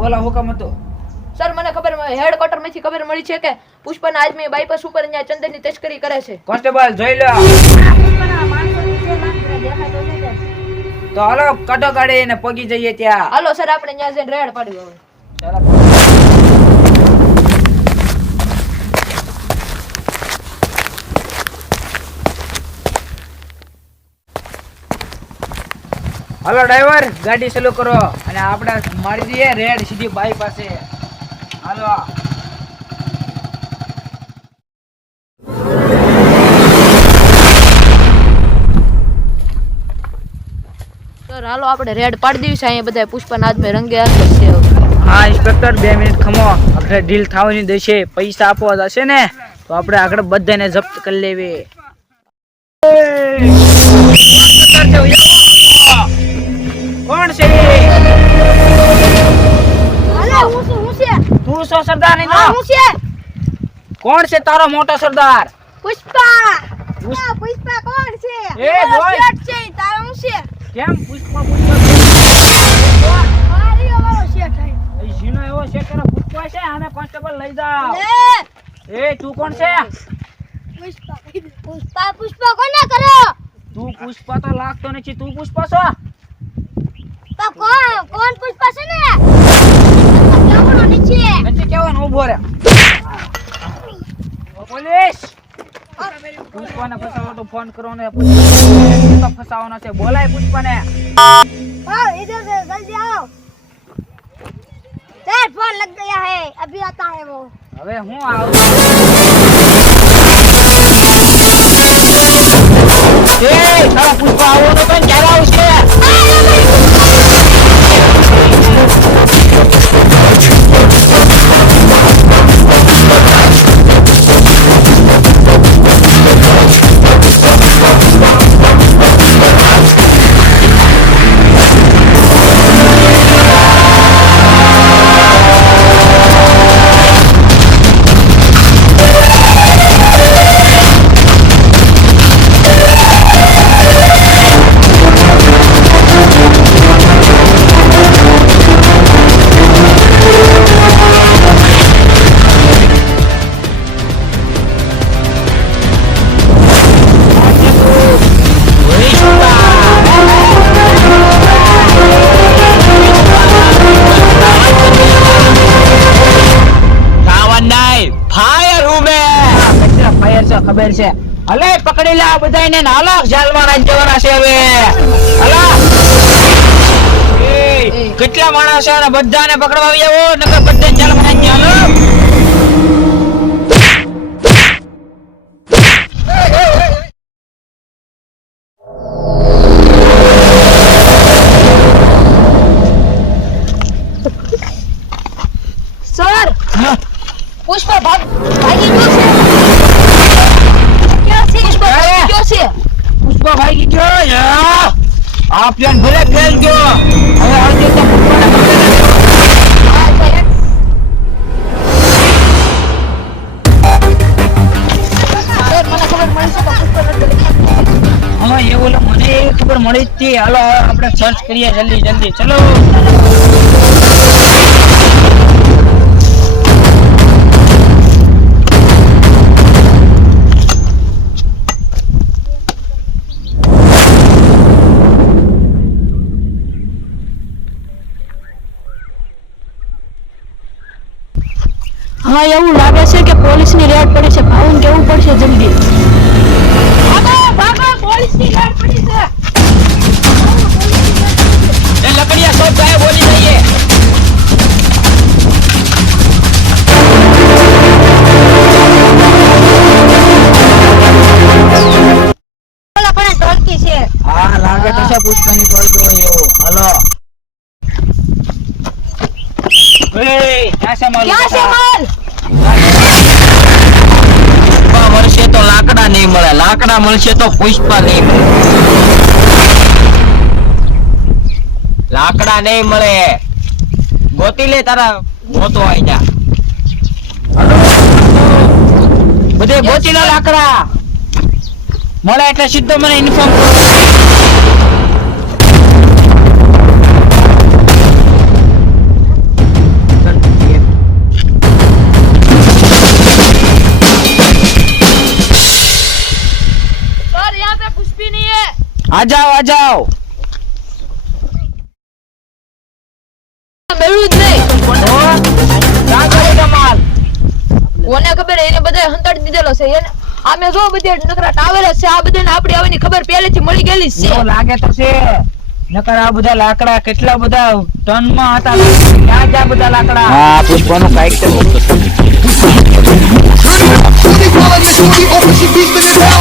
બોલા હુકમ હતો સર મને ખબર હેડક્વાર્ટર માંથી ખબર મળી છે કે પુષ્પાના આદમી બાયપાસ ઉપર અહીંયા ચંદનની તસ્કરી કરે છે. કોન્સ્ટેબલ જોઈ લો તો હાલો કટો કાઢીને પગી જઈએ ત્યાં. હાલો સર આપણે ત્યાં જઈને રેડ પાડવી હવે. હાલો ડ્રાઈવર ગાડી ચાલુ કરો અને આપણે મારી દઈએ રેડ સીધી બાઈ પાસે. હાલો સર હાલો આપણે રેડ પાડી દઈશું. અહીંયા બધા પુષ્પાના આદમી રંગે હાથ છે. હા ઇન્સ્પેક્ટર 2 મિનિટ ખમો. આપણે ડીલ થવાની દેશે. પૈસા આપવા જશે ને તો આપણે આગળ બધાને જપ્ત કરી લેવી. કોણ છે? તું છો સરદાર નહીં? કોણ છે તારો મોટો સરદાર? પુષ્પા કોણ છે? એ બોલ. છે તારો હું છે? કેમ પુષ્પા મારી વાળો શેઠ છે. જીનો એવો છે કે પુષ્પા છે આને કોન્સ્ટેબલ લઈ જાઓ. એ તું કોણ છે? પુષ્પા કોને કરો? તું પુષ્પા તો લાગતો નથી. તું પુષ્પા છો? તો કોણ પુષ્પા છે ને? કેવનો નીચે નથી કેવાનું. ઉભો રે. ઓ પોલીસ પુષ્પાને ફસાવો તો ફોન કરો ને. તો ફસાવાનો છે. બોલાય પુષ્પાને. आओ इधर से जल्दी आओ सर फोन लग गया है अभी आता है वो હવે હું આવું. એ તારા પુષ્પા આવો તો પણ ક્યારે આવશે? ખબર છે. હલે પકડી લે બધાને હાલો જેલમાં રાજ જવાના છે હવે. હાલો એ કેટલા માણસ છે અને બધાને પકડવા આવી આવો નકર બધા જેલમાં રાજ હાલો. સર પુષ્પા ભાગી ગયો છે. પુષ્પા ભાઈ ગયો યાર. આ પ્લાન ભલે ફેલ ગયો. હવે આવજો તો પુષ્પાને પકડી હા એવું મને ખબર મળી જ હતી. હાલો આપણે સર્ચ કરીએ જલ્દી જલ્દી. ચલો હા એવું લાગે છે કે પોલીસની રેડ પડી છે. ભાવન કેવું પડશે જલ્દી. भागो પોલીસની રેડ પડી છે. એ લકડિયા सब गायब होनी चाहिए. ઓલા પણ ઢોલકી છે. હા લાગે તો છે પુષ્પાની ટોળકી હોય એવું. હાલો એ ક્યાં છે માલ? ક્યાં છે માલ? મળશે તો લાકડા નહીં મળે, લાકડા મળશે તો પુષ્પા નહીં મળે. લાકડા નહીં મળે. ગોતી લે તારા ગોતો આઈ જા. બધે ગોતી લો લાકડા. મળે એટલે સીધો મને ઇન્ફોર્મ કરો. सर यहाँ पे कुछ भी नहीं है। आ जाओ आ जाओ. મેળવું જ નહીં. ક્યાં કરેગા માલ? કોને ખબર એને બધા હંતાડી દીધેલો છે એને આમે જો બધે નકરા ટાવર છે આ બધાને આપડી આવવાની ખબર પહેલેથી મળી ગયેલી જ છે. એવું લાગે તો છે. નકર આ બધા લાકડા કેટલા બધા ટનમાં હતા. ક્યાં ગયા બધા લાકડા? હા પુષ્પાનું કાંઈક તો Shorty crawling, shorty open, she beats with it down.